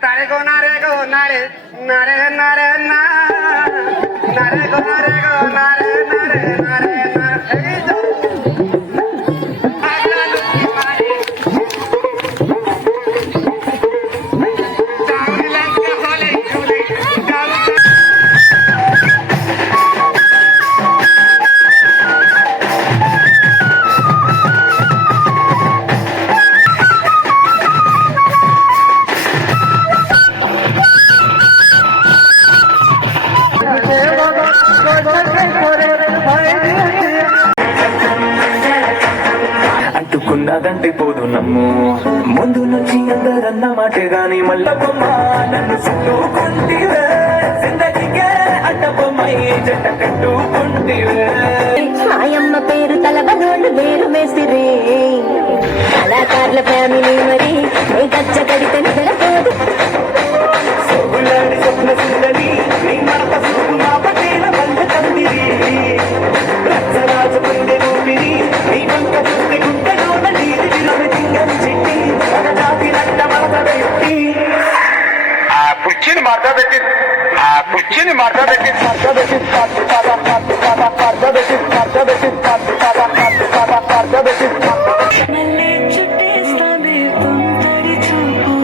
तारे को नारे को नारे नारे नारे ना नारे को नारे नारे नारे नारे అంటుకున్నదంటే పోదు నమ్ము ముందు నుంచి అందరన్న మాటే గాని మళ్ళా బొమ్మ నన్ను చుట్టుకుంటివే జిందగీకే అడ్డబొమ్మై జంట కట్టుకుంటివే మాయమ్మ పేరు తలబనోళ్ళు వేరు వేసిరే కళాకారుల ఫ్యామిలీ మరి గచ్చ కడితే నిద్రపోదు సోగులాడి స్వప్న సుందరి నీ మాట సూపు నా పటేల బంధ కందిరి రచ్చరాజ పొందే ఊపిరి నీ వంక చూస్తే గుంటలోన నీరి విరమి దింగని చిట్టి జాతి నట్ట మనత వ్యక్తి ఆ కుర్చీని మార్చబెట్టి ఆ కుర్చీని మార్చబెట్టి మార్చబెట్టి మార్చబెట్టి మార్చబెట్టి మార్చబెట్టి మళ్ళీ చుట్టేస్తానే తొందరి చూపు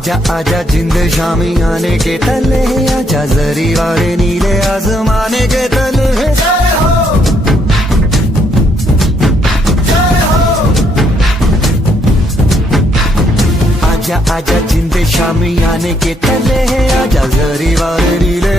आजा आजा जिंद शामी आने के तले आजा जरी वाले नीले आसमाने के तले जय हो जय हो आजा आजा जिंद शामी आने के तले आजा जरी वाले नीले